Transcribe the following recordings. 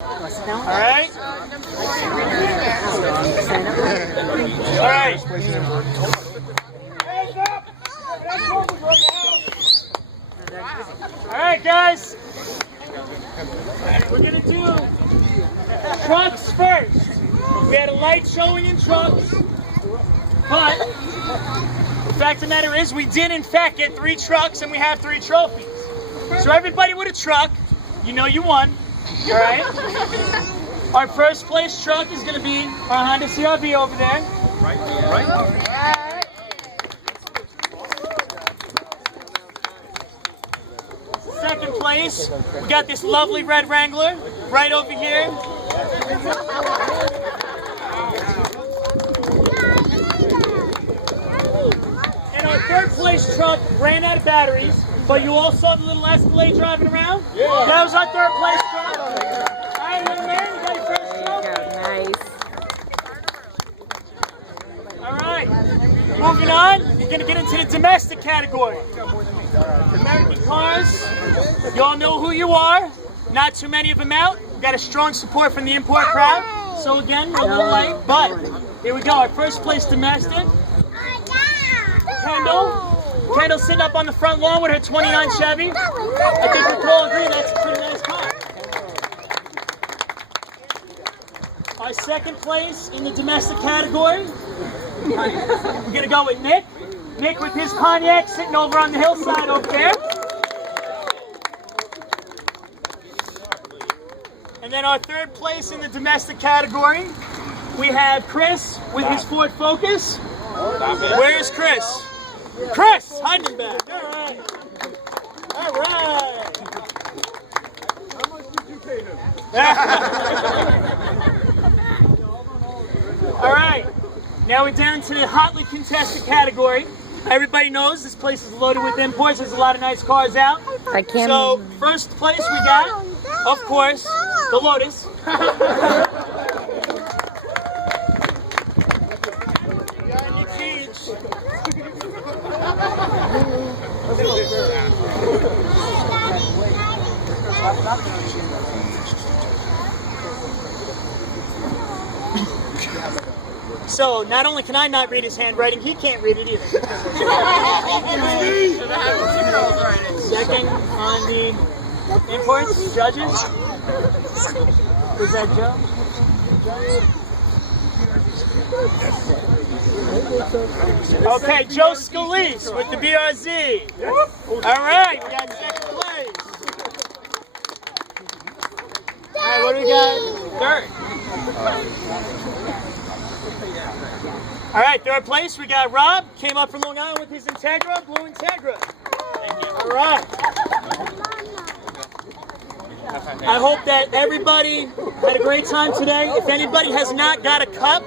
All right. All right. All right, guys. We're gonna do trucks first. We had a light showing in trucks, but the fact of the matter is we did in fact get 3 trucks and we have 3 trophies. So everybody with a truck, you know you won. All right. Our first place truck is going to be our Honda CR-V over there. Right. Second place, we got this lovely red Wrangler right over here. And our third place truck ran out of batteries, but you all saw the little Escalade driving around? Yeah. That was our third place truck. All right, young man, you got your first trophy. Nice. All right, moving on, we're going to get into the domestic category. American cars, you all know who you are. Not too many of them out. We've got a strong support from the import crowd. So again, we're a little late, but here we go. Our first place domestic. Kendall sitting up on the front lawn with her 29 Chevy. I think we can all agree that's a pretty nice car. Our second place in the domestic category, we're going to go with Nick. Nick with his Pontiac sitting over on the hillside over there. And then our third place in the domestic category, we have Chris with his Ford Focus. Where is Chris? Chris, hiding back. All right. All right. How much did you pay him? All right. Now we're down to the hotly contested category. Everybody knows this place is loaded with imports. There's a lot of nice cars out. So first place we got, of course, the Lotus. So not only can I not read his handwriting, he can't read it either. Second on the imports, judges. Is that Joe? Okay, Joe Scalise with the BRZ. All right, we got second place. All right, what do we got? Third. All right, third place, we got Rob. Came up from Long Island with his Integra, blue Integra. All right. I hope that everybody had a great time today. If anybody has not got a cup,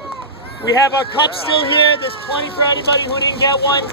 we have our cups still here. There's plenty for anybody who didn't get one.